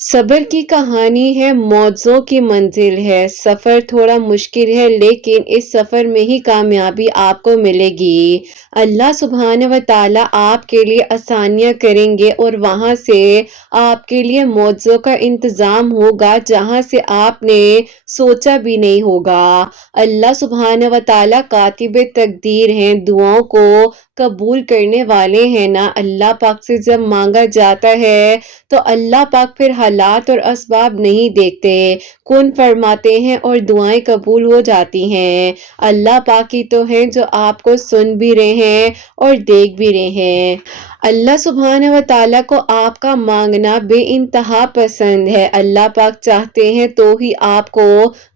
सब्र की कहानी है, मौज़ों की मंजिल है। सफ़र थोड़ा मुश्किल है, लेकिन इस सफ़र में ही कामयाबी आपको मिलेगी। अल्लाह सुब्हानहू व तआला आपके लिए आसानियाँ करेंगे और वहाँ से आपके लिए मौज़ों का इंतज़ाम होगा जहाँ से आपने सोचा भी नहीं होगा। अल्लाह सुब्हानहू व तआला कातिब तकदीर हैं, दुआओं को कबूल करने वाले हैं ना। अल्लाह पाक से जब मांगा जाता है तो अल्लाह पाक फिर हालात और असबाब नहीं देखते, कुन फरमाते हैं और दुआएं कबूल हो जाती हैं। अल्लाह पाक ही तो हैं जो आपको सुन भी रहे हैं और देख भी रहे हैं। अल्लाह सुब्हानहू व तआला को आपका मांगना बेइंतहा पसंद है। अल्लाह पाक चाहते हैं तो ही आपको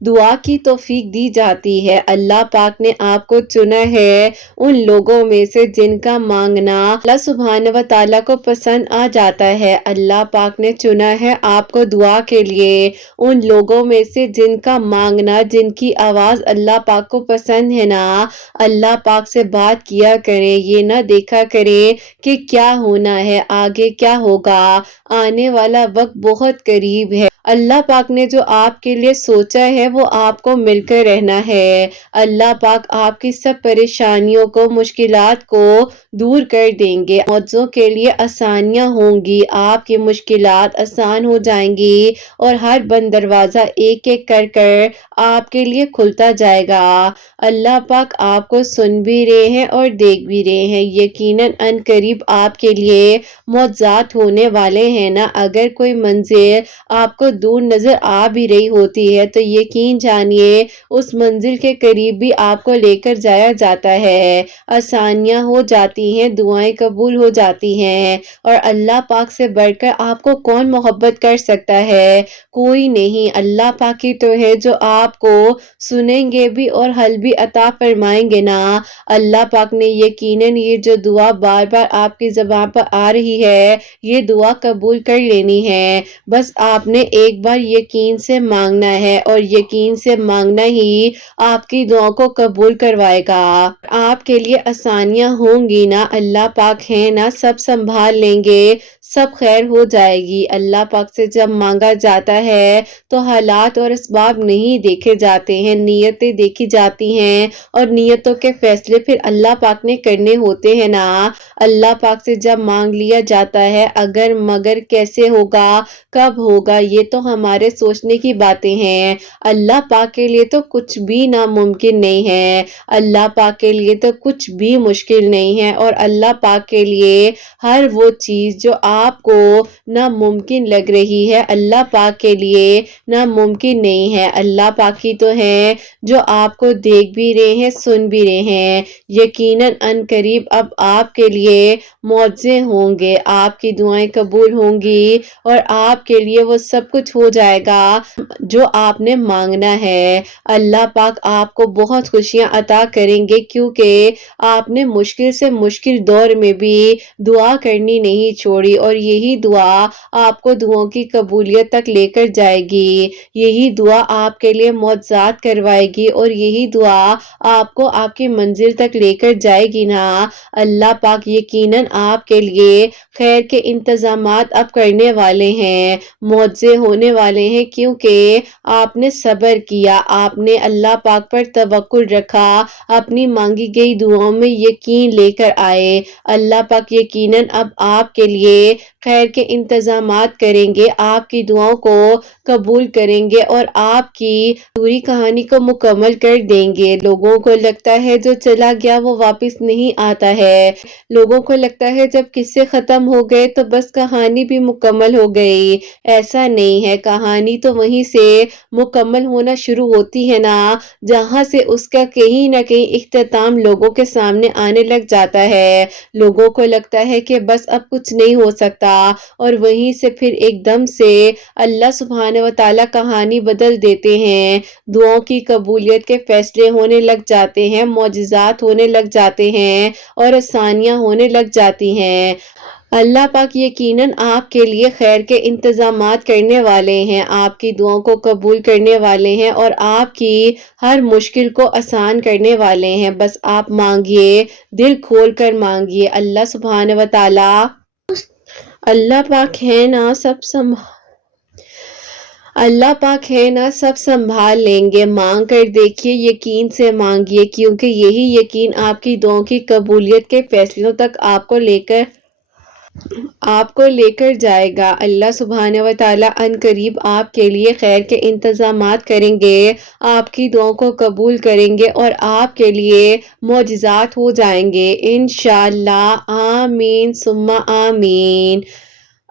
दुआ की तौफीक दी जाती है। अल्लाह पाक ने आपको चुना है उन लोगों में से जिनका मांगना अल्लाह सुब्हानहू व तआला को पसंद आ जाता है। अल्लाह पाक ने चुना है आपको दुआ के लिए उन लोगों में से जिनका मांगना, जिनकी आवाज़ अल्लाह पाक को पसंद है ना। अल्लाह पाक से बात किया करें, ये ना देखा करें कि क्या होना है, आगे क्या होगा, आने वाला वक्त बहुत करीब है। अल्लाह पाक ने जो आपके लिए सोचा है वो आपको मिलकर रहना है। अल्लाह पाक आपकी सब परेशानियों को, मुश्किलात को दूर कर देंगे। मौज़ों के लिए आसानियाँ होंगी, आपकी मुश्किलात आसान हो जाएंगी और हर बंद दरवाज़ा एक एक कर कर आपके लिए खुलता जाएगा। अल्लाह पाक आपको सुन भी रहे हैं और देख भी रहे हैं। यकीनन अनकरीब आपके लिए मौज़ात होने वाले हैं ना। अगर कोई मंजिल आपको दूर नजर आ भी रही होती है तो यकीन जानिए उस मंजिल के करीब भी आपको लेकर जाया जाता है। आसानियां हो जाती हैं, दुआएं कबूल हो जाती हैं और अल्लाह पाक से बढ़कर आपको कौन मोहब्बत कर सकता है? कोई नहीं। अल्लाह पाक ही तो है जो आपको सुनेंगे भी और हल भी अता फरमाएंगे ना। अल्लाह पाक ने यकीनन ये जो दुआ बार बार आपकी ज़बान पर आ रही है, ये दुआ कबूल कर लेनी है। बस आपने एक बार यकीन से मांगना है और यकीन से मांगना ही आपकी दुआओं को कबूल करवाएगा। आपके लिए आसानियां होंगी ना। अल्लाह पाक है ना, सब संभाल लेंगे, सब खैर हो जाएगी। अल्लाह पाक से जब मांगा जाता है तो हालात और असबाब नहीं देखे जाते हैं, नीयतें देखी जाती हैं और नीयतों के फैसले फिर अल्लाह पाक ने करने होते हैं ना। अल्लाह पाक से जब मांग लिया जाता है, अगर मगर कैसे होगा, कब होगा, ये तो हमारे सोचने की बातें हैं। अल्लाह पाक के लिए तो कुछ भी नामुमकिन नहीं है। अल्लाह पाक के लिए तो कुछ भी मुश्किल नहीं है और अल्लाह पाक के लिए हर वो चीज़ जो आपको नामुमकिन लग रही है, अल्लाह पाक के लिए नामुमकिन नहीं है। अल्लाह पाक ही तो है जो आपको देख भी रहे हैं, सुन भी रहे हैं। यकीनन अनकरीब अब आपके लिए मौज़े होंगे, आपकी दुआएं कबूल होंगी और आपके लिए वो सब कुछ हो जाएगा जो आपने मांगना है। अल्लाह पाक आपको बहुत खुशियां अता करेंगे क्योंकि आपने मुश्किल से मुश्किल दौर में भी दुआ करनी नहीं छोड़ी और यही दुआ आपको दुआओं की कबूलियत तक लेकर जाएगी। यही दुआ आपके लिए मौज़ात करवाएगी और यही दुआ आपको आपकी मंजिल तक लेकर जाएगी ना। अल्लाह पाक यकीनन आपके लिए खैर के इंतजामात अब करने वाले हैं, मौज़े होने वाले हैं क्योंकि आपने सब्र किया, आपने अल्लाह पाक पर तवक्कुल रखा, अपनी मांगी गई दुआओं में यकीन लेकर आए। अल्लाह पाक यकीनन अब आपके लिए खैर के इंतजामात करेंगे, आपकी दुआओं को कबूल करेंगे और आपकी पूरी कहानी को मुकम्मल कर देंगे। लोगों को लगता है जो चला गया वो वापस नहीं आता है। लोगों को लगता है जब किस्से खत्म हो गए तो बस कहानी भी मुकम्मल हो गई। ऐसा नहीं है, कहानी तो वहीं से मुकम्मल होना शुरू होती है ना जहां से उसका कहीं ना कहीं इख्तिताम लोगों के सामने आने लग जाता है। लोगों को लगता है कि बस अब कुछ नहीं हो सकता और वहीं से फिर एकदम से अल्लाह सुब्हानहू व तआला कहानी बदल देते हैं। दुआओं की कबूलियत के फैसले होने लग जाते हैं, मौजिज़ात होने लग जाते हैं और आसानियां होने लग जाती हैं। अल्लाह पाक यकीनन आपके लिए खैर के इंतजामात करने वाले हैं, आपकी दुआओं को कबूल करने वाले हैं और आपकी हर मुश्किल को आसान करने वाले हैं। बस आप मांगिए, दिल खोल कर मांगिए। अल्लाह सुब्हानहू व तआला अल्लाह पाक है ना, सब اللہ پاک ہے نا سب سنبھال لیں گے. مانگ کر دیکھیے, یقین سے مانگیے, کیونکہ یہی یقین آپ کی دعاؤں کی قبولیت کے فیصلوں تک آپ کو لے کر جائے گا. اللہ سبحانہ و تعالیٰ ان قریب آپ کے لیے خیر کے انتظامات کریں گے, آپ کی دعاؤں کو قبول کریں گے اور آپ کے لیے معجزات ہو جائیں گے انشاءاللہ. آمین ثم آمین.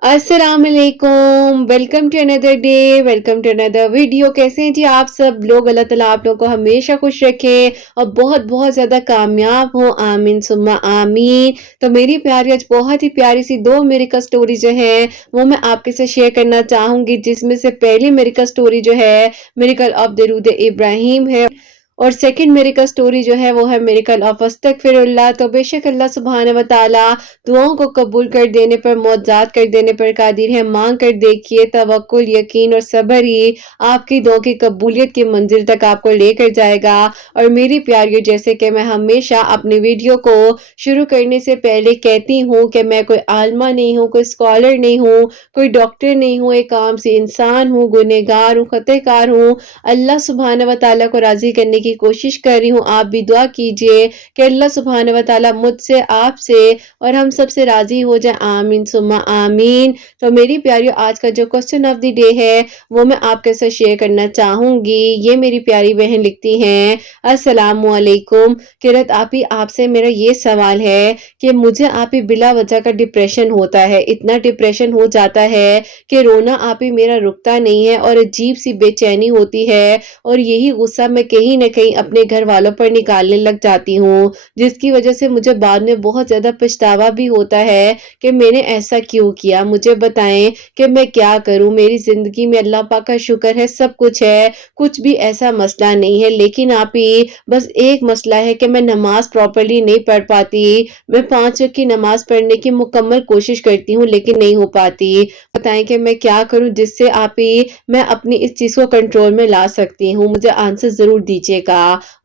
السلام علیکم, welcome to another day, welcome to another video. کیسے ہیں جی آپ سب لوگ؟ اللہ تعالیٰ آپ لوگوں کو ہمیشہ خوش رکھے اور بہت بہت زیادہ کامیاب ہو, آمین ثم آمین. تو میری پیاری آج بہت ہی پیاری سی 2 میریکل سٹوری جو ہے وہ میں آپ کے ساتھ شیئر کرنا چاہوں گی, جس میں سے پہلی میریکل سٹوری جو ہے میریکل آف درود ابراہیم ہے اور سیکنڈ میریکل سٹوری جو ہے وہ ہے میریکل آف استغفر اللہ. تو بے شک اللہ سبحانہ و تعالیٰ دعاؤں کو قبول کر دینے پر, معجزات کر دینے پر قادر ہے. مانگ کر دیکھیے, توکل, یقین اور صبر ہی آپ کی دعاؤں کی قبولیت کی منزل تک آپ کو لے کر جائے گا. اور میری پیاریوں, جیسے کہ میں ہمیشہ اپنی ویڈیو کو شروع کرنے سے پہلے کہتی ہوں کہ میں کوئی عالمہ نہیں ہوں, کوئی اسکالر نہیں ہوں, کوئی ڈاکٹر نہیں ہوں, ایک عام سی انسان ہوں, گنہگار ہوں, خطا کار ہوں. اللہ سبحانہ و تعالیٰ کو راضی کرنے کی کوشش کر رہی ہوں. آپ بھی دعا کیجئے کہ اللہ سبحانہ و تعالیٰ مجھ سے, آپ سے اور ہم سب سے راضی ہو جائے, آمین ثم آمین. تو میری پیاریوں, آج کا جو کوسچن آف دی ڈے ہے وہ میں آپ کے ساتھ شیئر کرنا چاہوں گی. یہ میری پیاری بہن لکھتی ہیں, السلام علیکم قرت آپی, آپ سے میرا یہ سوال ہے کہ مجھے آپی بلا وجہ کا ڈپریشن ہوتا ہے. اتنا ڈپریشن ہو جاتا ہے کہ رونا آپی میرا رکتا نہیں ہے اور عجیب سی بے چینی ہوتی ہے, اور یہی غصہ میں کہیں نہ کہیں اپنے گھر والوں پر نکالنے لگ جاتی ہوں, جس کی وجہ سے مجھے بعد میں بہت زیادہ پچھتاوا بھی ہوتا ہے کہ میں نے ایسا کیوں کیا. مجھے بتائیں کہ میں کیا کروں. میری زندگی میں اللہ پاک کا شکر ہے سب کچھ ہے, کچھ بھی ایسا مسئلہ نہیں ہے, لیکن آپ ہی بس ایک مسئلہ ہے کہ میں نماز پراپرلی نہیں پڑھ پاتی. میں 5 وقت کی نماز پڑھنے کی مکمل کوشش کرتی ہوں لیکن نہیں ہو پاتی. بتائیں کہ میں کیا کروں جس سے آپ ہی میں اپنی اس چیز کو کنٹرول میں لا سکتی ہوں. مجھے آنسر ضرور دیجیے گا.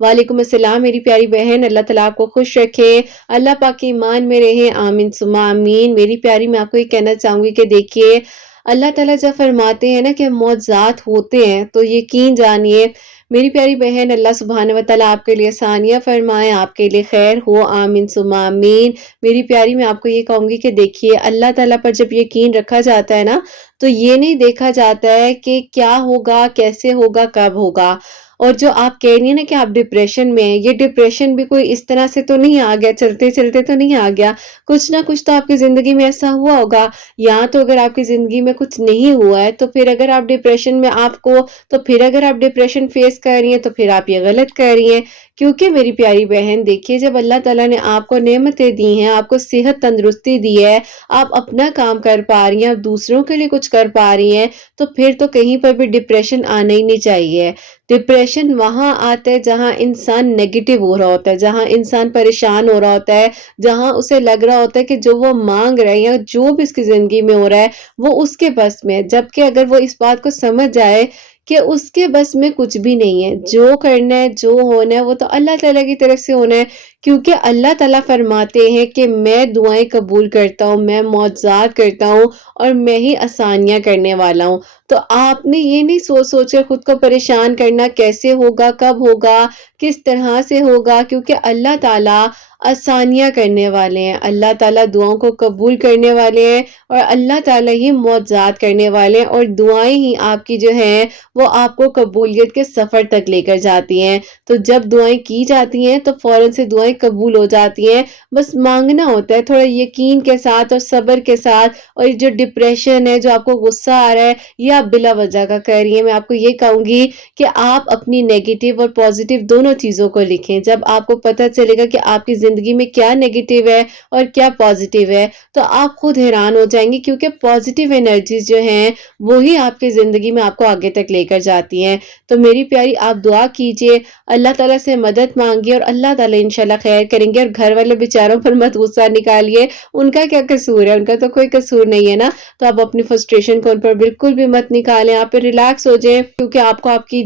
وعلیکم السلام میری پیاری بہن, اللہ تعالیٰ آپ کو خوش رکھے, اللہ پاک کے ایمان میں رہیں, آمین ثم آمین. میری پیاری, میں آپ کو یہ کہنا چاہوں گی کہ دیکھیے اللہ تعالیٰ جب فرماتے ہیں نا کہ معجزات ہوتے ہیں تو یقین جانیے میری پیاری بہن, اللہ سبحانہ و تعالیٰ آپ کے لیے آسانیاں فرمائے, آپ کے لیے خیر ہو, آمین ثم آمین. میری پیاری, میں آپ کو یہ کہوں گی کہ دیکھیے اللہ تعالیٰ پر جب یقین رکھا جاتا ہے نا تو یہ نہیں دیکھا جاتا ہے کہ کیا ہوگا, کیسے ہوگا, کب ہوگا. اور جو آپ کہہ رہی ہیں نا کہ آپ ڈپریشن میں ہیں, یہ ڈپریشن بھی کوئی اس طرح سے تو نہیں آ گیا, چلتے چلتے تو نہیں آ گیا. کچھ نہ کچھ تو آپ کی زندگی میں ایسا ہوا ہوگا. یا تو اگر آپ کی زندگی میں کچھ نہیں ہوا ہے تو پھر اگر آپ ڈپریشن میں آپ کو, تو پھر اگر آپ ڈپریشن فیس کر رہی ہیں تو پھر آپ یہ غلط کر رہی ہیں. کیونکہ میری پیاری بہن دیکھیے, جب اللہ تعالیٰ نے آپ کو نعمتیں دی ہیں, آپ کو صحت تندرستی دی ہے, آپ اپنا کام کر پا رہی ہیں, آپ دوسروں کے لیے کچھ کر پا رہی ہیں, تو پھر تو کہیں پر بھی ڈپریشن آنا ہی نہیں چاہیے. ڈپریشن وہاں آتا ہے جہاں انسان نیگیٹو ہو رہا ہوتا ہے, جہاں انسان پریشان ہو رہا ہوتا ہے, جہاں اسے لگ رہا ہوتا ہے کہ جو وہ مانگ رہے ہیں, جو بھی اس کی زندگی میں ہو رہا ہے وہ اس کے بس میں ہے. جبکہ اگر وہ اس بات کو سمجھ جائے کہ اس کے بس میں کچھ بھی نہیں ہے, جو کرنا ہے, جو ہونا ہے وہ تو اللہ تعالیٰ کی طرف سے ہونا ہے. کیونکہ اللہ تعالیٰ فرماتے ہیں کہ میں دعائیں قبول کرتا ہوں, میں معجزات کرتا ہوں اور میں ہی آسانیاں کرنے والا ہوں. تو آپ نے یہ نہیں سوچ کر خود کو پریشان کرنا کیسے ہوگا, کب ہوگا, کس طرح سے ہوگا, کیونکہ اللہ تعالیٰ آسانیاں کرنے والے ہیں, اللہ تعالیٰ دعاؤں کو قبول کرنے والے ہیں اور اللہ تعالیٰ ہی معجزات کرنے والے ہیں, اور دعائیں ہی آپ کی جو ہیں وہ آپ کو قبولیت کے سفر تک لے کر جاتی ہیں. تو جب دعائیں کی جاتی ہیں تو فوراً سے دعائیں قبول ہو جاتی ہیں. بس مانگنا ہوتا ہے تھوڑا یقین کے ساتھ اور صبر کے ساتھ. اور جو ڈپریشن ہے, جو آپ کو غصہ آ رہا ہے, یہ آپ بلا وجہ کا کر رہی ہیں. میں آپ کو یہ کہوں گی کہ آپ اپنی نیگیٹو اور پازیٹیو دونوں چیزوں کو لکھیں. جب آپ کو پتہ چلے گا کہ آپ کی زندگی میں کیا نیگیٹو ہے اور کیا پازیٹیو ہے تو آپ خود حیران ہو جائیں گی, کیونکہ پازیٹیو انرجیز جو ہیں وہی آپ کی زندگی میں آپ کو آگے تک لے کر جاتی ہیں. تو میری پیاری, آپ دعا کیجئے, اللہ تعالیٰ سے مدد مانگیے اور اللہ تعالیٰ انشاءاللہ خیر کریں گے. اور گھر والے بیچاروں پر مت غصہ نکالیے, ان کا کیا قصور ہے, ان کا تو کوئی قصور نہیں ہے نا. تو آپ اپنی فرسٹریشن کو ان پر بالکل بھی مت نکالیں, آپ پہ ریلیکس ہو جائیں, کیونکہ آپ کو آپ کی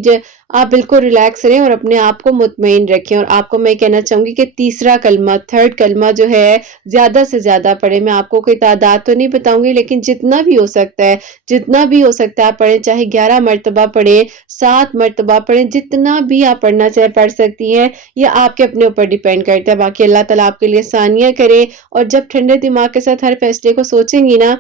आप बिल्कुल रिलैक्स रहें और अपने आप को मुतमईन रखें। और आपको मैं कहना चाहूँगी कि तीसरा कलमा, थर्ड कलमा जो है ज़्यादा से ज़्यादा पढ़ें। मैं आपको कोई तादाद तो नहीं बताऊँगी, लेकिन जितना भी हो सकता है, जितना भी हो सकता है आप पढ़ें, चाहे 11 मर्तबा पढ़ें, 7 मर्तबा पढ़ें, जितना भी आप पढ़ना चाहे पढ़ सकती हैं। ये आपके अपने ऊपर डिपेंड करता है। बाकी अल्लाह ताला आपके लिए आसानियाँ करे, और जब ठंडे दिमाग के साथ हर फैसले को सोचेंगी ना,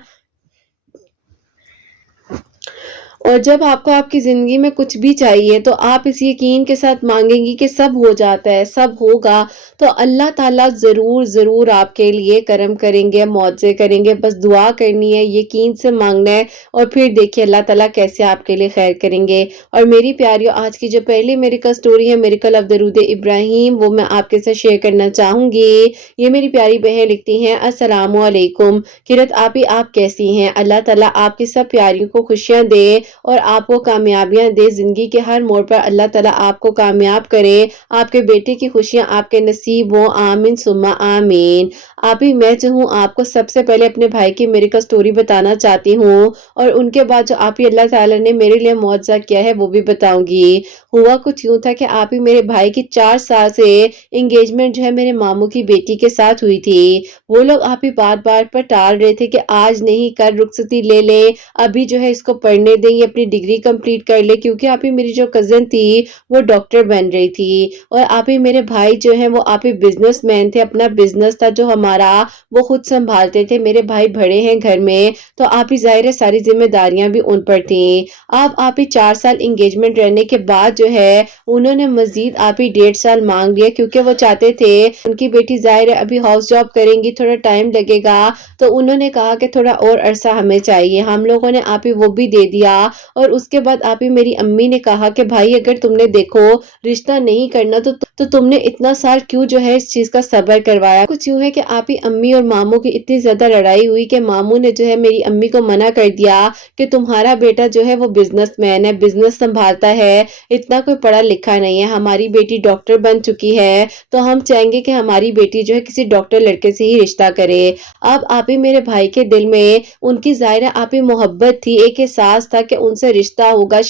और जब आपको आपकी ज़िंदगी में कुछ भी चाहिए तो आप इस यकीन के साथ माँगेंगी कि सब हो जाता है, सब होगा, तो अल्लाह ताला ज़रूर, ज़रूर आपके लिए करम करेंगे, मुआवज़े करेंगे। बस दुआ करनी है, यकीन से माँगना है, और फिर देखिए अल्लाह ताला कैसे आपके लिए खैर करेंगे। और मेरी प्यारियों, आज की जो पहली मिरेकल स्टोरी है, मिरेकल ऑफ दरूद इब्राहिम, वो मैं आपके साथ शेयर करना चाहूँगी। ये मेरी प्यारी बहन लिखती हैं, अस्सलामु अलैकुम किरत आपी, आप कैसी हैं? अल्लाह ताला आपकी सब प्यारियों को खुशियाँ दे और आपको कामयाबियां दे। जिंदगी के हर मोड़ पर अल्लाह ताला आपको कामयाब करे, आपके बेटे की खुशियां आपके नसीब हो, आमीन सुम्मा आमीन। आप ही, मैं जो हूँ आपको सबसे पहले अपने भाई की मिरेकल स्टोरी बताना चाहती हूँ, और उनके बाद जो आप ही अल्लाह ताला ने मेरे लिए मुआवजा किया है वो भी बताऊंगी। हुआ कुछ यूं था कि आप ही, मेरे भाई की 4 साल से एंगेजमेंट जो है मेरे मामू की बेटी के साथ हुई थी। वो लोग आप ही बार बार पर टाल रहे थे कि आज नहीं, कल रुखसती ले ले, अभी जो है इसको पढ़ने दें, ये अपनी डिग्री कंप्लीट कर ले, क्योंकि आप ही मेरी जो कज़न थी वो डॉक्टर बन रही थी। और आप ही मेरे भाई जो हैं वो आप ही बिजनेसमैन थे, अपना बिजनेस था जो हमारा, वो खुद संभालते थे। मेरे भाई बड़े हैं घर में, तो आप ही जाहिर है सारी जिम्मेदारियां भी उन पर थी। अब आप ही 4 साल एंगेजमेंट रहने के बाद जो है उन्होंने मजीद आप ही 1.5 साल मांग लिया, क्योंकि वो चाहते थे उनकी बेटी जाहिर है अभी हाउस जॉब करेंगी, थोड़ा टाइम लगेगा, तो उन्होंने कहा कि थोड़ा और अरसा हमें चाहिए। हम लोगों ने आप ही वो भी दे दिया। और उसके बाद आप ही मेरी अम्मी ने कहा कि भाई, अगर तुमने देखो रिश्ता नहीं करना तो तुमने इतना साल क्यों जो है इस चीज का सब्र करवाया। कुछ यूं है कि आप ही अम्मी और मामू की इतनी ज्यादा लड़ाई हुई कि मामू ने जो है मेरी अम्मी को मना कर दिया कि तुम्हारा बेटा जो है वो बिजनेसमैन है, बिजनेस संभालता है, इतना कोई पढ़ा लिखा नहीं है, हमारी बेटी डॉक्टर बन चुकी है, तो हम चाहेंगे कि हमारी बेटी जो है किसी डॉक्टर लड़के से ही रिश्ता करे। अब आप ही मेरे भाई के दिल में उनकी जाहिर है आप ही मोहब्बत थी, एक एहसास था कि उनसे रिश्ता होगा,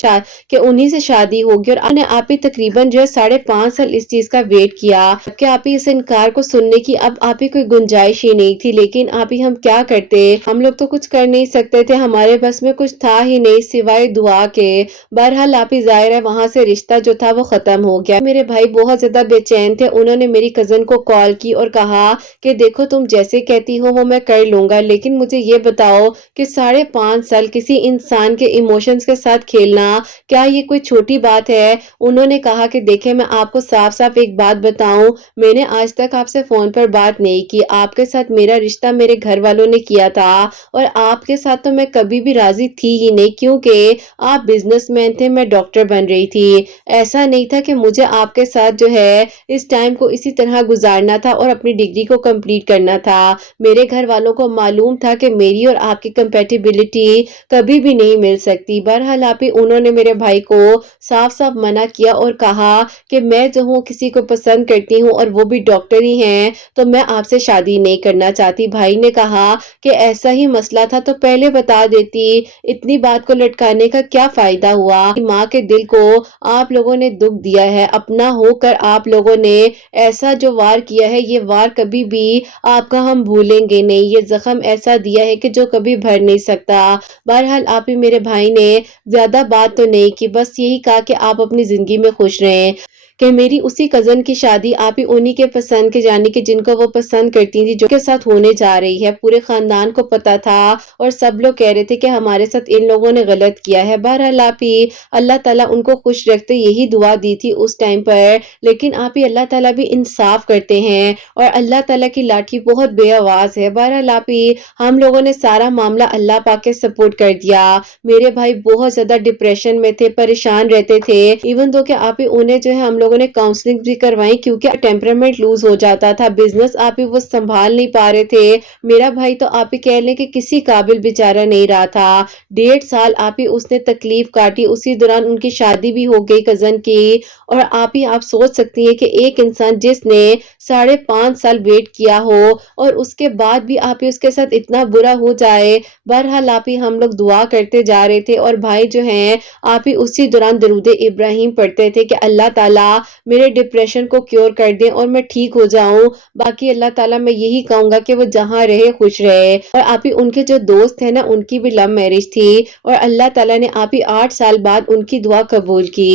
कि उन्हीं से शादी होगी। और आपने आप ही तकरीबन जो है 5.5 साल इस चीज का वेट किया कि आप ही इस इनकार को सुनने की अब आप ही कोई गुंजाइश ही नहीं थी। लेकिन आप ही हम क्या करते, हम लोग तो कुछ कर नहीं सकते थे, हमारे बस में कुछ था ही नहीं सिवाय दुआ के। बहरहाल आप ही जाहिर है वहां से रिश्ता जो था वो खत्म हो गया। मेरे भाई बहुत ज्यादा बेचैन थे, उन्होंने मेरी कजन को कॉल की और कहा कि देखो तुम जैसे कहती हो वो मैं कर लूंगा, लेकिन मुझे ये बताओ कि 5.5 साल किसी इंसान के इमोशंस के साथ खेलना, क्या ये कोई छोटी बात है? उन्होंने कहा कि देखे, मैं आपको साफ साफ एक बात बताऊं, मैंने आज तक आपसे फोन पर बात नहीं की, आपके साथ मेरा रिश्ता मेरे घर वालों ने किया था, और आपके साथ तो मैं कभी भी राजी थी ही नहीं, क्योंकि आप बिजनेसमैन थे, मैं डॉक्टर बन रही थी। ऐसा नहीं था कि मुझे आपके साथ जो है इस टाइम को इसी तरह गुजारना था और अपनी डिग्री को कंप्लीट करना था। मेरे घर वालों को मालूम था कि मेरी और आपकी कंपैटिबिलिटी कभी भी नहीं मिल सकती। बहरहाल आप ही उन्होंने मेरे भाई को साफ साफ मना किया और कहा कि मैं जो हूँ किसी को पसंद करती हूँ और वो भी डॉक्टर ही हैं, तो मैं आपसे शादी नहीं करना चाहती। भाई ने कहा कि ऐसा ही मसला था तो पहले बता देती, इतनी बात को लटकाने का क्या फायदा हुआ। माँ के दिल को आप लोगों ने दुख दिया है, अपना होकर आप लोगों ने ऐसा जो वार किया है, ये वार कभी भी आपका हम भूलेंगे नहीं, ये जख्म ऐसा दिया है कि जो कभी भर नहीं सकता। बहरहाल आप ही मेरे भाई ने ज्यादा बात तो नहीं की, बस यही कहा कि आप अपनी जिंदगी में खुश रहें, कि मेरी उसी कजन की शादी आप ही उन्हीं के पसंद के, जाने कि जिनको वो पसंद करती थी, जो के साथ होने जा रही है। पूरे खानदान को पता था और सब लोग कह रहे थे कि हमारे साथ इन लोगों ने गलत किया है। बहरहाल आप ही अल्लाह ताला उनको खुश रखते, यही दुआ दी थी उस टाइम पर। लेकिन आप ही अल्लाह ताला भी इंसाफ करते हैं और अल्लाह ताला की लाठी बहुत बेआवाज है। बहरहाल आप ही हम लोगों ने सारा मामला अल्लाह पाक के सपोर्ट कर दिया। मेरे भाई बहुत ज्यादा डिप्रेशन में थे, परेशान रहते थे, इवन दो कि आप ही उन्हें जो है हम लोग लोगों ने काउंसलिंग भी करवाई क्योंकि टेम्परामेंट लूज हो जाता था, बिजनेस आप ही वो संभाल नहीं पा रहे थे। मेरा भाई तो आप ही कह लें कि किसी काबिल बेचारा नहीं रहा था। 1.5 साल आप ही उसने तकलीफ काटी, उसी दौरान उनकी शादी भी हो गई कजन की। और आप सोच सकती हैं कि एक इंसान जिसने 5.5 साल वेट किया हो और उसके बाद भी आप ही उसके साथ इतना बुरा हो जाए। बहरहाल आप ही हम लोग दुआ करते जा रहे थे और भाई जो हैं आप ही उसी दौरान दरूद इब्राहिम पढ़ते थे कि अल्लाह ताला मेरे डिप्रेशन को क्योर कर दे और मैं ठीक हो जाऊं। बाकी अल्लाह ताला मैं यही कहूंगा कि वो जहां रहे खुश रहे। और आप ही उनके जो दोस्त हैं ना उनकी भी लव मैरिज थी और अल्लाह ताला ने आप ही 8 साल बाद उनकी दुआ कबूल की।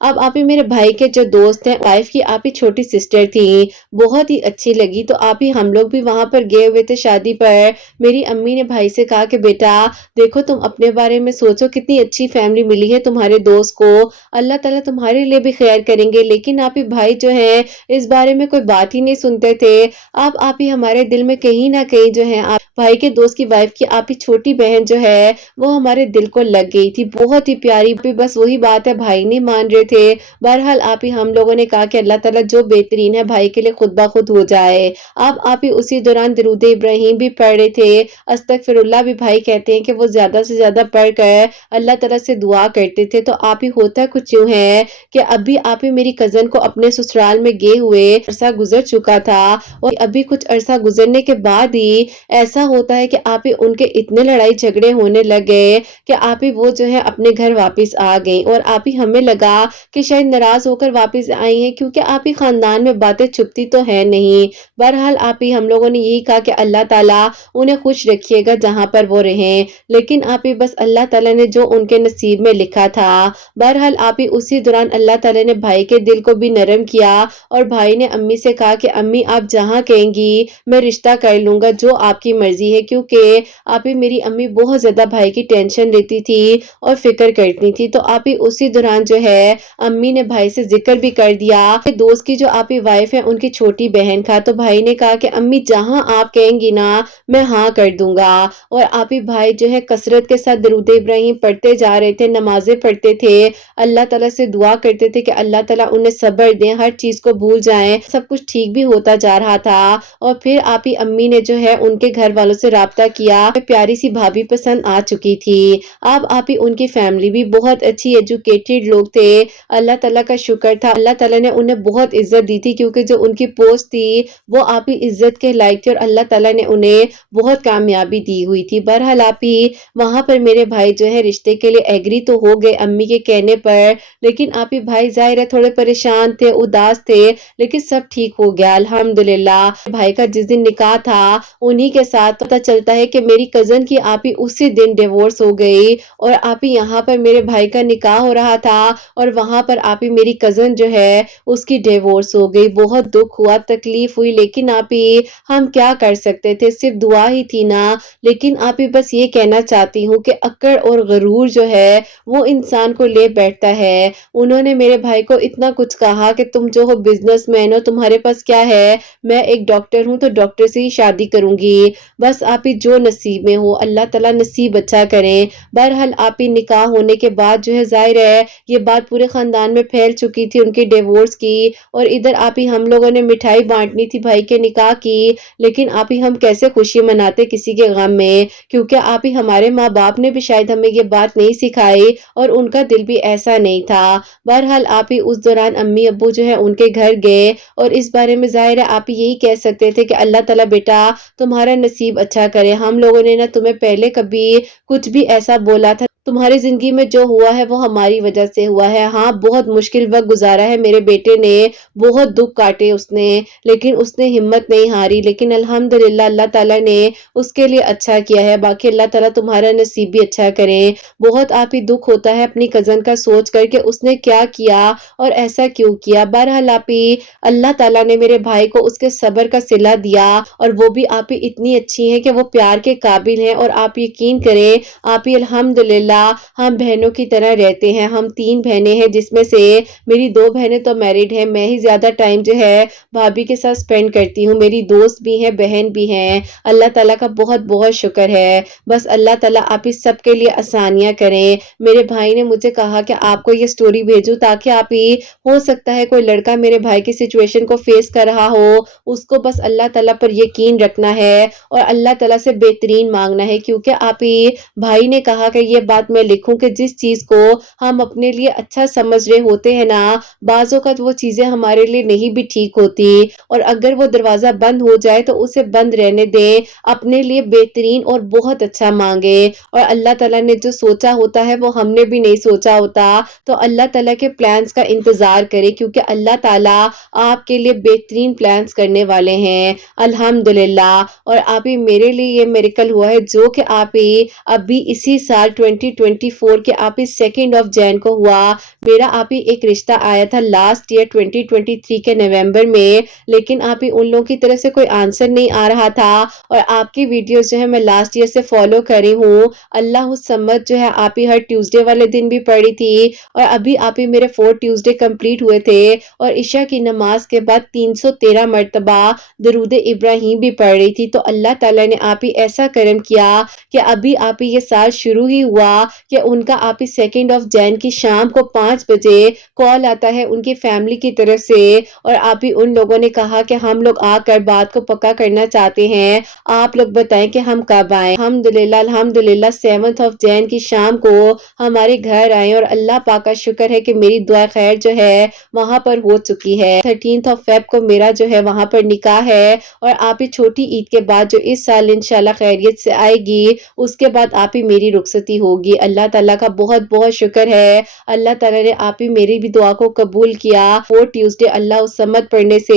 अब आप ही मेरे भाई के जो दोस्त हैं वाइफ की आप ही छोटी सिस्टर थी, बहुत ही अच्छी लगी तो आप ही हम लोग भी वहां पर गए हुए थे शादी पर। मेरी अम्मी ने भाई से कहा कि बेटा देखो तुम अपने बारे में सोचो, कितनी अच्छी फैमिली मिली है तुम्हारे दोस्त को, अल्लाह ताला तुम्हारे लिए भी खैर करेंगे। लेकिन आप ही भाई जो है इस बारे में कोई बात ही नहीं सुनते थे। अब आप ही हमारे दिल में कहीं ना कहीं जो है आप भाई के दोस्त की वाइफ की आप ही छोटी बहन जो है वो हमारे दिल को लग गई थी, बहुत ही प्यारी। बस वही बात है भाई नहीं मान रहे थे। बहरहाल आप ही हम लोगों ने कहा कि अल्लाह ताला जो बेहतरीन है भाई के लिए खुद ब खुद हो जाए। अब आप ही उसी दौरान दरूद इब्राहिम भी पढ़ रहे थे, अस्तगफिरुल्लाह भी भाई कहते हैं कि वो ज्यादा से ज्यादा पढ़ कर अल्लाह ताला से दुआ करते थे। तो आप ही होता कुछ यूं है कि अभी आप ही मेरी कजन को अपने ससुराल में गए हुए अरसा गुजर चुका था और अभी कुछ अरसा गुजरने के बाद ही ऐसा होता है कि आप ही उनके इतने लड़ाई झगड़े होने लगे कि आप ही वो जो है अपने घर वापस आ गई। और आप ही हमें लगा कि शायद नाराज होकर वापस आई हैं क्योंकि आप ही खानदान में बातें छुपती तो है नहीं। बहरहाल आप ही हम लोगों ने यही कहा कि अल्लाह ताला उन्हें खुश रखिएगा जहां पर वो रहें। लेकिन आप ही बस अल्लाह ताला ने जो उनके नसीब में लिखा था। बहरहाल आप ही उसी दौरान अल्लाह ताला ने भाई के दिल को भी नरम किया और भाई ने अम्मी से कहा कि अम्मी आप जहां कहेंगी मैं रिश्ता कर लूंगा, जो आपकी मर्जी है। क्योंकि आप ही मेरी अम्मी बहुत ज्यादा भाई की टेंशन लेती थी और फिक्र करती थी। तो आप ही उसी दौरान जो है अम्मी ने भाई से जिक्र भी कर दिया कि दोस्त की जो आप ही वाइफ है उनकी छोटी बहन का। तो भाई ने कहा कि अम्मी जहां आप कहेंगी ना मैं हाँ कर दूंगा। और आप ही भाई जो है कसरत के साथ दरूद इब्राहिम पढ़ते जा रहे थे, नमाजें पढ़ते थे, अल्लाह ताला से दुआ करते थे कि अल्लाह ताला उन्हें सब्र दें, हर चीज को भूल जाएं। सब कुछ ठीक भी होता जा रहा था। और फिर आप ही अम्मी ने जो है उनके घर वालों से राब्ता किया, प्यारी सी भाभी पसंद आ चुकी थी। अब आप ही उनकी फैमिली भी बहुत अच्छी एजुकेटेड लोग थे, अल्लाह ताला का शुक्र था, अल्लाह ताला ने उन्हें बहुत इज्जत दी थी क्योंकि जो उनकी पोस्ट थी वो आप ही इज्जत के लायक थी और अल्लाह ताला ने उन्हें बहुत कामयाबी दी हुई थी। बहरहाल आप ही वहां पर मेरे भाई जो है रिश्ते के लिए एग्री तो हो गए अम्मी के कहने पर। लेकिन आप ही भाई जाहिर है थोड़े परेशान थे, उदास थे, लेकिन सब ठीक हो गया अल्हम्दुलिल्लाह। भाई का जिस दिन निकाह था उन्हीं के साथ पता चलता है कि मेरी कजन की आप ही उसी दिन डिवोर्स हो गई और आप ही यहाँ पर मेरे भाई का निकाह हो रहा था और वहां पर आप ही मेरी कजन जो है उसकी डिवोर्स हो गई। बहुत दुख हुआ, तकलीफ हुई, लेकिन आप ही हम क्या कर सकते थे, सिर्फ दुआ ही थी ना। लेकिन आप ही बस ये कहना चाहती हूँ कि अक्ड़ और गरूर जो है वो इंसान को ले बैठता है। उन्होंने मेरे भाई को इतना कुछ कहा कि तुम जो हो बिजनेसमैन हो, तुम्हारे पास क्या है, मैं एक डॉक्टर हूँ तो डॉक्टर से ही शादी करूंगी। बस आप ही जो नसीब में हो, अल्लाह ताला नसीब अच्छा करें। बहरहाल आप ही निकाह होने के बाद जो है जाहिर है ये बात पूरे खानदान में फैल चुकी थी उनके डिवोर्स की। और इधर आप ही हम लोगों ने मिठाई बांटनी थी भाई के निकाह की, लेकिन आप ही हम कैसे खुशी मनाते किसी के गम में, क्योंकि आप ही हमारे माँ बाप ने भी शायद हमें ये बात नहीं सिखाई और उनका दिल भी ऐसा नहीं था। बहरहाल आप ही उस दौरान अम्मी अब्बू जो है उनके घर गए और इस बारे में जाहिर है आप ही यही कह सकते थे कि अल्लाह ताला बेटा तुम्हारा नसीब अच्छा करे, हम लोगों ने ना तुम्हें पहले कभी कुछ भी ऐसा बोला था, तुम्हारी जिंदगी में जो हुआ है वो हमारी वजह से हुआ है। हाँ बहुत मुश्किल वक्त गुजारा है मेरे बेटे ने, बहुत दुख काटे उसने, लेकिन उसने हिम्मत नहीं हारी। लेकिन अल्हम्दुलिल्लाह अल्लाह ताला ने उसके लिए अच्छा किया है। बाकी अल्लाह ताला तुम्हारा नसीब भी अच्छा करे। बहुत आप ही दुख होता है अपनी कजन का सोच कर के उसने क्या किया और ऐसा क्यों किया। बहरहाल आप ही अल्लाह ताला ने मेरे भाई को उसके सब्र का सिला दिया और वो भी आप ही इतनी अच्छी हैं कि वो प्यार के काबिल हैं। और आप यकीन करें आप ही अल्हम्दुलिल्लाह الحمدللہ ہم بہنوں کی طرح رہتے ہیں. ہم 3 بہنیں ہیں جس میں سے میری 2 بہنیں تو میرڈ ہیں. میں ہی زیادہ ٹائم جو ہے بھابھی کے ساتھ سپینڈ کرتی ہوں. میری دوست بھی ہیں, بہن بھی ہیں. اللہ تعالیٰ کا بہت بہت شکر ہے. بس اللہ تعالیٰ آپ اس سب کے لیے آسانیاں کریں. میرے بھائی نے مجھے کہا کہ آپ کو یہ سٹوری بھیجوں تاکہ آپ ہی ہو سکتا ہے کوئی لڑکا میرے بھائی کی سچویشن کو فیس کر رہا ہو, اس کو بس اللہ تعالیٰ پر یقین رکھنا ہے اور اللہ تعالیٰ سے بہترین مانگنا ہے. کیونکہ آپ ہی بھائی نے کہا کہ یہ بات میں لکھوں کہ جس چیز کو ہم اپنے لیے اچھا سمجھ رہے ہوتے ہیں نا, بعض اوقات وہ چیزیں ہمارے لیے نہیں بھی ٹھیک ہوتی, اور اگر وہ دروازہ بند ہو جائے تو اسے بند رہنے دیں, اپنے لیے بہترین اور بہت اچھا مانگے. اور اللہ تعالیٰ نے جو سوچا ہوتا ہے وہ ہم نے بھی نہیں سوچا ہوتا, تو اللہ تعالیٰ کے پلانز کا انتظار کرے کیونکہ اللہ تعالیٰ آپ کے لیے بہترین پلانز کرنے والے ہیں. الحمدللہ. اور آپ ہی میرے لیے یہ میریکل ہوا ہے جو کہ آپ ہی ابھی اسی سال 2024 کے آپ ہی 2 جون کو ہوا. میرا آپ ہی ایک رشتہ آیا تھا لاسٹ ایئر 2023 کے نومبر میں, لیکن آپ ہی ان لوگوں کی طرف سے کوئی آنسر نہیں آ رہا تھا, اور آپ کی ویڈیوز جو ہے میں لاسٹ ایئر سے فالو کری ہوں. اللہ الصمد جو ہے آپ ہی ہر ٹیوزڈے والے دن بھی پڑھی تھی, اور ابھی آپ ہی میرے 4 ٹیوزڈے کمپلیٹ ہوئے تھے, اور عشاء کی نماز کے بعد 313 مرتبہ درود ابراہیم بھی پڑھ رہی تھی. تو اللہ تعالیٰ نے آپ ہی ایسا کرم کیا کہ ابھی آپ ہی یہ سال شروع ہی ہوا کہ ان کا آپ ہی 2 جون کی شام کو 5 بجے کال آتا ہے ان کی فیملی کی طرف سے, اور آپ ہی ان لوگوں نے کہا کہ ہم لوگ آ کر بات کو پکا کرنا چاہتے ہیں, آپ لوگ بتائیں کہ ہم کب آئیں. الحمدللہ الحمدللہ 7 جون کی شام کو ہمارے گھر آئے, اور اللہ پاک کا شکر ہے کہ میری دعا خیر جو ہے وہاں پر ہو چکی ہے. 13 فیب کو میرا جو ہے وہاں پر نکاح ہے, اور آپ ہی چھوٹی عید کے بعد جو اس سال انشاءاللہ خیریت سے آئے گی اس کے بعد آپ ہی میری رخصتی ہوگی. اللہ تعالیٰ کا بہت بہت شکر ہے, اللہ تعالیٰ نے آپ ہی میری بھی دعا کو قبول کیا. 4 ٹیوزڈے اللہ الصمد پڑھنے سے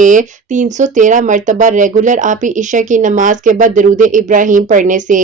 313 مرتبہ ریگولر آپ ہی عشاء کی نماز کے بعد درود ابراہیم پڑھنے سے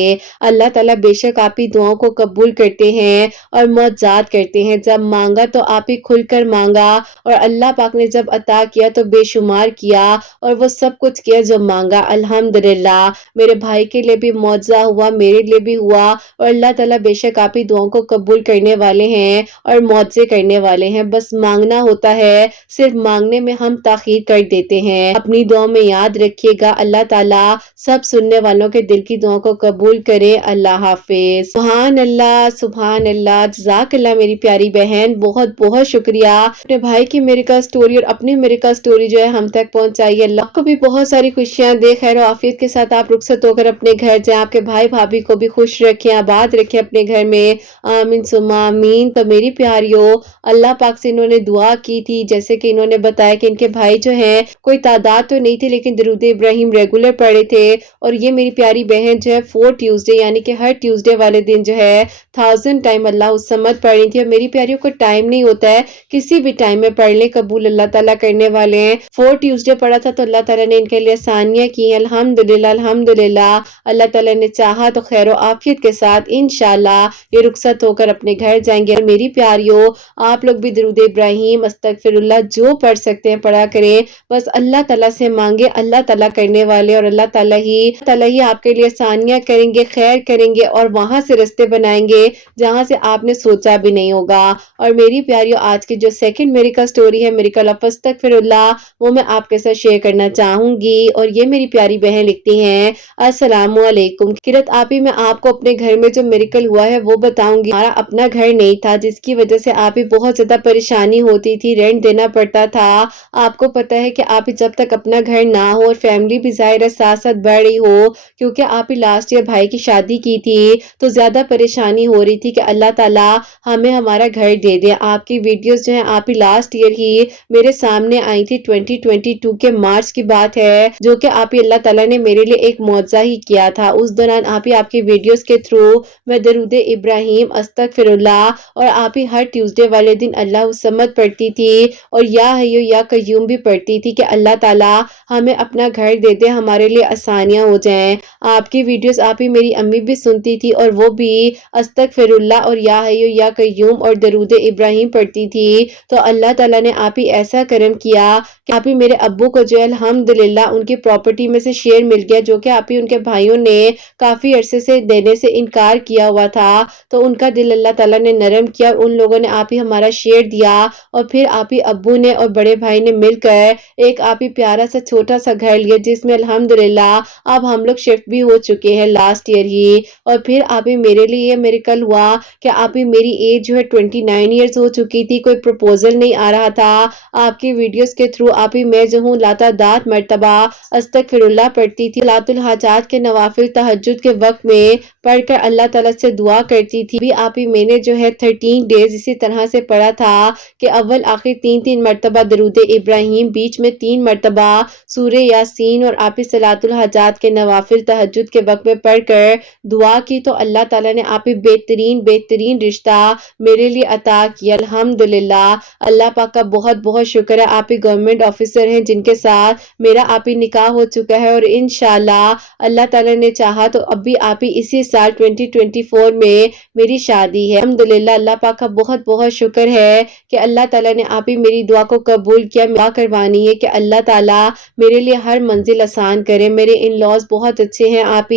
اللہ تعالیٰ بے شک آپ ہی دعاؤں کو قبول کرتے ہیں اور معجزات کرتے ہیں. جب مانگا تو آپ ہی کھل کر مانگا, اور اللہ پاک نے جب عطا کیا تو بے شمار کیا, اور وہ سب کچھ کیا جو مانگا. الحمدللہ میرے بھائی کے لیے بھی معجزہ ہوا, میرے لیے بھی ہوا, اور اللہ تعالیٰ بے شک آپ ہی دعاؤں کو قبول کرنے والے ہیں اور معجزے کرنے والے ہیں. بس مانگنا ہوتا ہے, صرف مانگنے میں ہم تاخیر کر دیتے ہیں. اپنی دعاؤں میں یاد رکھیے گا. اللہ تعالیٰ سب سننے والوں کے دل کی دعاؤں کو قبول کرے. اللہ حافظ. سبحان اللہ سبحان اللہ. جزاک اللہ میری پیاری بہن, بہت بہت شکریہ. اپنے بھائی کی میریکل سٹوری اور اپنی میریکل سٹوری جو ہے ہم تک پہنچائی. اللہ کو بھی بہت ساری خوشیاں دے, خیر و عافیت کے ساتھ آپ رخصت ہو کر اپنے گھر جائیں. آپ کے بھائی بھابھی کو بھی خوش رکھیں, آباد رکھیں اپنے گھر میں. آمین ثم آمین. تو میری پیاریوں, اللہ پاک سے انہوں نے دعا کی تھی, جیسے کہ انہوں نے بتایا کہ ان کے بھائی جو ہیں کوئی تعداد تو نہیں تھی لیکن درود ابراہیم ریگولر پڑھے تھے, اور یہ میری پیاری بہن جو ہے 4 ٹیوزڈے یعنی کہ ہر ٹیوزڈے والے دن جو ہے 1000 ٹائم اللہ الصمد پڑھ رہی تھی. اور میری پیاریوں کو ٹائم نہیں ہوتا ہے, کسی بھی ٹائم میں پڑھ لیں, قبول اللہ تعالیٰ کرنے والے ہیں. 4 ٹیوزڈے پڑھا تھا تو اللہ تعالیٰ نے ان کے لیے آسانیاں کی ہیں. الحمدللہ الحمدللہ. اللہ تعالیٰ نے چاہا تو خیر و عافیت کے ساتھ انشاءاللہ یہ رخصت ہو کر اپنے گھر جائیں گے. اور میری پیاریوں, آپ لوگ بھی درود ابراہیم استغفر اللہ جو پڑھ سکتے ہیں پڑھا کریں. بس اللہ تعالیٰ سے مانگے, اللہ تعالیٰ کرنے والے, اور اللہ تعالیٰ ہی آپ کے لیے آسانیاں کریں گے, خیر کریں گے, اور وہاں سے رستے بنائیں گے جہاں سے آپ نے سوچا بھی نہیں ہوگا. اور میری پیاریوں, آج کی جو سیکنڈ میریکل سٹوری ہے میریکل آف استغفر اللہ, وہ میں آپ کے ساتھ شیئر کرنا چاہوں گی. اور یہ میری پیاری بہن لکھتی ہیں, السلام علیکم قرت آپ ہی, میں آپ کو اپنے گھر میں جو میریکل ہوا ہے وہ بتاؤں گی. ہمارا اپنا گھر نہیں تھا جس کی وجہ سے آپ ہی بہت زیادہ پریشانی ہوتی تھی, رینٹ دینا پڑتا تھا. آپ کو پتا ہے کہ آپ ہی جب تک اپنا گھر نہ ہو اور فیملی بھی ظاہر ساتھ ساتھ بڑھ رہی ہو, کیونکہ آپ ہی لاسٹ ایئر بھائی کی شادی کی تھی تو زیادہ پریشانی ہو رہی تھی کہ اللہ تعالیٰ ہمیں ہمارا گھر دے دے. آپ کی ویڈیوز جو ہیں آپ ہی لاسٹ ایئر ہی میرے سامنے آئی تھی, 2022 کے مارچ کی بات ہے, جو کہ آپ ہی اللہ تعالیٰ نے میرے لیے ایک معجزہ ہی کیا تھا. اس دوران آپ ہی آپ کی ویڈیوز کے تھرو میں درود ابراہیم استغفر اللہ اور آپ ہی ہر ٹیوزڈے والے دن اللہ الصمد پڑھتی تھی, اور یا حیو یا قیوم بھی پڑھتی تھی کہ اللہ تعالیٰ ہمیں اپنا گھر دے دے, ہمارے لیے آسانیاں ہو جائیں. آپ کی ویڈیوز آپ ہی میری امی بھی سنتی تھی, اور وہ بھی استغفر اللہ اور یا حیو یا قیوم اور درود ابراہیم پڑھتی تھی. تو اللہ تعالیٰ نے آپ ہی ایسا کرم کیا کہ آپ ہی میرے ابو کو جو ہے الحمدللہ ان کی پراپرٹی میں سے شیئر مل گیا, جو کہ آپ ہی ان کے بھائیوں نے کافی عرصے سے دینے سے انکار کیا ہوا تھا. تو ان کا دل اللہ تعالیٰ نے نرم کیا اور ان لوگوں نے آپ ہی ہمارا شیئر دیا اور پھر آپ ہی ابو نے اور بڑے بھائی نے مل کر ایک آپ ہی پیارا سا چھوٹا سا گھر لیا جس میں الحمدللہ اب ہم لوگ شفٹ بھی ہو چکے ہیں لاسٹ ایئر ہی۔ اور پھر آپ ہی میرے لیے یہ میریکل ہوا کہ آپ ہی میری ایج جو ہے 29 ایئرز ہو چکی تھی، کوئی پروپوزل نہیں آ رہا تھا، آپ کی ویڈیوز کے تھرو آپ ہی میں جو ہوں لاتعداد مرتبہ استغفر اللہ پڑھتی تھی، صلاۃ الحاجات کے نوافل تہجد کے وقت میں پڑھ کر اللہ تعالیٰ سے دعا کرتی تھی۔ بھی آپ ہی میں نے جو ہے 13 ڈیز اسی طرح سے پڑھا تھا کہ اول آخر 3 مرتبہ درود ابراہیم، بیچ میں 3 مرتبہ سورہ یاسین اور آپ ہی صلاۃ الحاجات کے نوافل تہجد کے وقت میں پڑھ کر دعا کی تو اللہ تعالیٰ نے آپ ہی بہترین رشتہ میرے لیے عطا کیا الحمدللہ۔ اللہ پاک کا بہت بہت شکر ہے، آپ ہی گورنمنٹ آفیسر ہیں جن کے ساتھ میرا آپ ہی نکاح ہو چکا ہے اور انشاءاللہ اللہ تعالیٰ نے چاہا تو اب بھی آپ ہی اسی سال 2024 میں میری شادی ہے الحمدللہ۔ اللہ پاک کا بہت بہت شکر ہے کہ اللہ تعالیٰ نے آپ ہی میری دعا کو قبول کیا۔ دعا کروانی ہے کہ اللہ تعالیٰ میرے لیے ہر منزل آسان کرے۔ میرے ان لاز بہت اچھے ہیں، آپ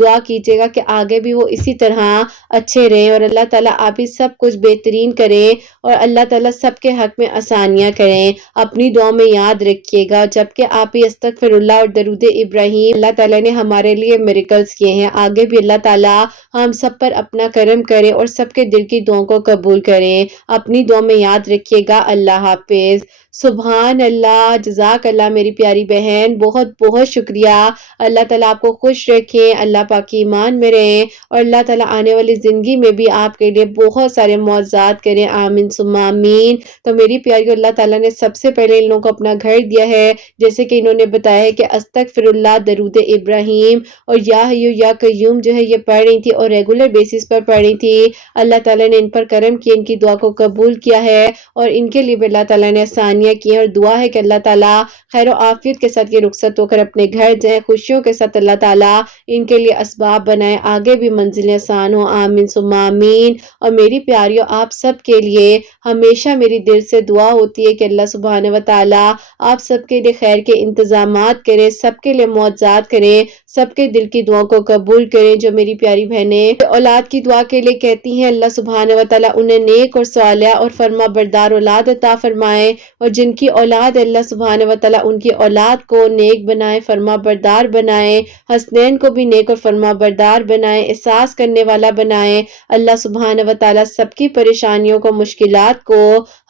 دعا کیجیے گا کہ آگے بھی وہ اسی طرح اچھے رہیں اور اللہ تعالیٰ آپ ہی سب کچھ بہترین کریں اور اللہ تعالیٰ سب کے حق میں آسانیاں کریں۔ اپنی دعا میں یاد رکھیے گا، جبکہ آپ ہی استغفر اللہ اور درود ابراہیم اللہ تعالیٰ نے ہمارے لیے میریکلز کیے ہیں، آگے بھی اللہ تعالیٰ ہم سب پر اپنا کرم کرے اور سب کے دل کی دعاؤں کو قبول کریں۔ اپنی دعا میں یاد رکھیے گا۔ اللہ حافظ۔ سبحان اللہ، جزاک اللہ میری پیاری بہن، بہت بہت شکریہ۔ اللہ تعالیٰ آپ کو خوش رکھیں، اللہ پاک کی ایمان میں رہیں اور اللہ تعالیٰ آنے والی زندگی میں بھی آپ کے لیے بہت سارے معجزات کریں، آمین ثم آمین۔ تو میری پیاری، اللہ تعالیٰ نے سب سے پہلے ان لوگوں کو اپنا گھر دیا ہے، جیسے کہ انہوں نے بتایا ہے کہ استغفر اللہ، درود ابراہیم اور یا حی یا قیوم جو ہے یہ پڑھ رہی تھی اور ریگولر بیسس پر پڑھ رہی تھی۔ اللہ تعالیٰ نے ان پر کرم کیا، ان کی دعا کو قبول کیا ہے اور ان کے لیے بھی اللہ تعالیٰ نے آسانیاں کی ہیں اور دعا ہے کہ اللہ تعالیٰ خیر و عافیت کے ساتھ یہ رخصت ہو کر اپنے گھر جائیں، خوشیوں کے ساتھ اللہ تعالیٰ ان کے لیے اسباب بنائے، آگے بھی منزلیں آسان ہوں، آمین ثم آمین۔ اور میری پیاریوں، آپ سب کے لیے ہمیشہ میری دل سے دعا ہوتی ہے کہ اللہ سبحانہ و تعالیٰ آپ سب کے لیے خیر کے انتظامات کرے، سب کے لیے معجزات کرے، سب کے دل کی دعاؤں کو قبول کرے۔ جو میری پیاری بہنیں اولاد کی دعا کے لیے کہتی ہیں، اللہ سبحانہ و تعالیٰ انہیں نیک اور صالحہ اور فرما بردار اولاد عطا فرمائے، اور جن کی اولاد اللہ سبحانہ و تعالیٰ ان کی اولاد کو نیک بنائے، فرما بردار بنائے، حسنین کو بھی نیک اور فرما بردار بنائے، احساس کرنے والا بنائے۔ اللہ سبحانہ و تعالیٰ سب کی پریشانیوں کو، مشکلات کو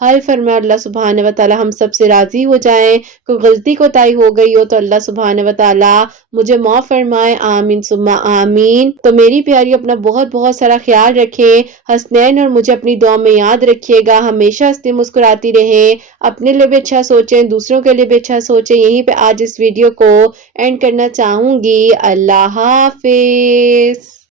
حل فرمائے۔ اللہ سبحانہ و تعالیٰ ہم سب سے راضی ہو جائیں۔ کوئی غلطی کوتاہی ہو گئی ہو تو اللہ سبحانہ و تعالیٰ مجھے معاف فرمائے، آمین ثم آمین۔ تو میری پیاری، اپنا بہت بہت سارا خیال رکھیں، حسنین اور مجھے اپنی دعا میں یاد رکھیے گا، ہمیشہ ہنستی مسکراتی رہیں، اپنے لیے بھی اچھا سوچیں، دوسروں کے لیے بھی اچھا سوچیں۔ یہیں پہ آج اس ویڈیو کو اینڈ کرنا چاہوں گی۔ اللہ حافظ۔